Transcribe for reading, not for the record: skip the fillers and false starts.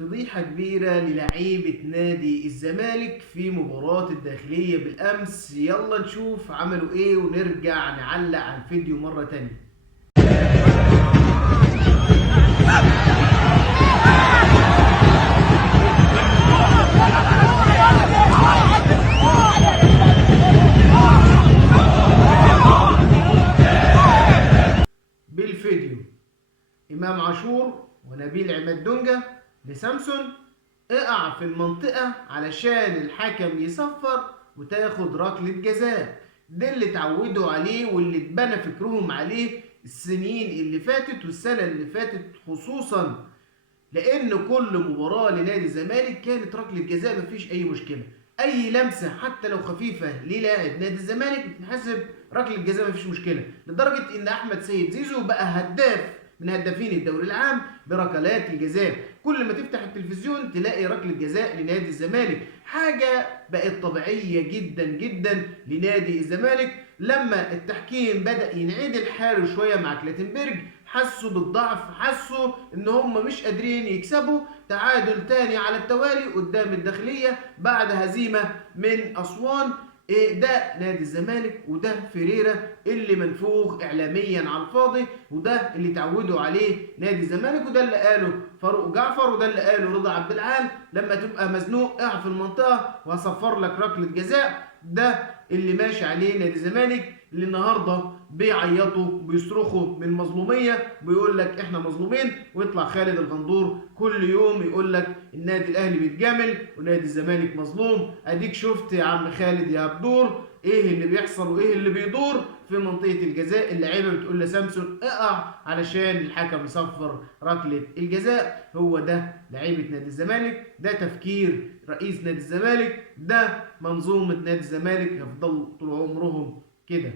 فضيحة كبيرة للعيبة نادي الزمالك في مباراة الداخلية بالأمس. يلا نشوف عملوا ايه ونرجع نعلق على الفيديو مرة تانية. بالفيديو إمام عاشور ونبيل عماد دونجا لسامسون اقع في المنطقة علشان الحكم يصفر وتاخد ركلة جزاء. ده اللي اتعودوا عليه واللي اتبنى فكرهم عليه السنين اللي فاتت والسنة اللي فاتت خصوصا، لان كل مباراة لنادي الزمالك كانت ركلة جزاء مفيش اي مشكلة. اي لمسة حتى لو خفيفة للاعب نادي الزمالك بتتحسب ركلة جزاء مفيش مشكلة، لدرجة ان احمد سيد زيزو بقى هداف من هدافين الدوري العام بركلات الجزاء. كل ما تفتح التلفزيون تلاقي ركلة جزاء لنادي الزمالك، حاجة بقت طبيعية جدا جدا لنادي الزمالك. لما التحكيم بدأ ينعدل حاله شوية مع كلاتنبرج حسوا بالضعف، حسوا ان هم مش قادرين يكسبوا. تعادل تاني على التوالي قدام الداخلية بعد هزيمة من أسوان. ده نادي الزمالك وده فيريرا اللي منفوخ اعلاميا على الفاضي، وده اللي اتعودوا عليه نادي الزمالك، وده اللي قاله فاروق جعفر، وده اللي قاله رضا عبد العال لما تبقى مزنوق اقع في المنطقه وهصفر لك ركله جزاء. ده اللي ماشي عليه نادي الزمالك، اللي النهارده بيعيطوا بيصرخوا من المظلوميه، بيقول لك احنا مظلومين، ويطلع خالد الغندور كل يوم يقول لك النادي الاهلي بيتجامل ونادي الزمالك مظلوم. اديك شفت يا عم خالد يا بدور ايه اللي بيحصل وايه اللي بيدور في منطقه الجزاء. اللعيبه بتقول لسامسون اقع علشان الحكم يصفر ركله الجزاء. هو ده لعيبه نادي الزمالك، ده تفكير رئيس نادي الزمالك، ده منظومه نادي الزمالك، هيفضلوا طول عمرهم كده.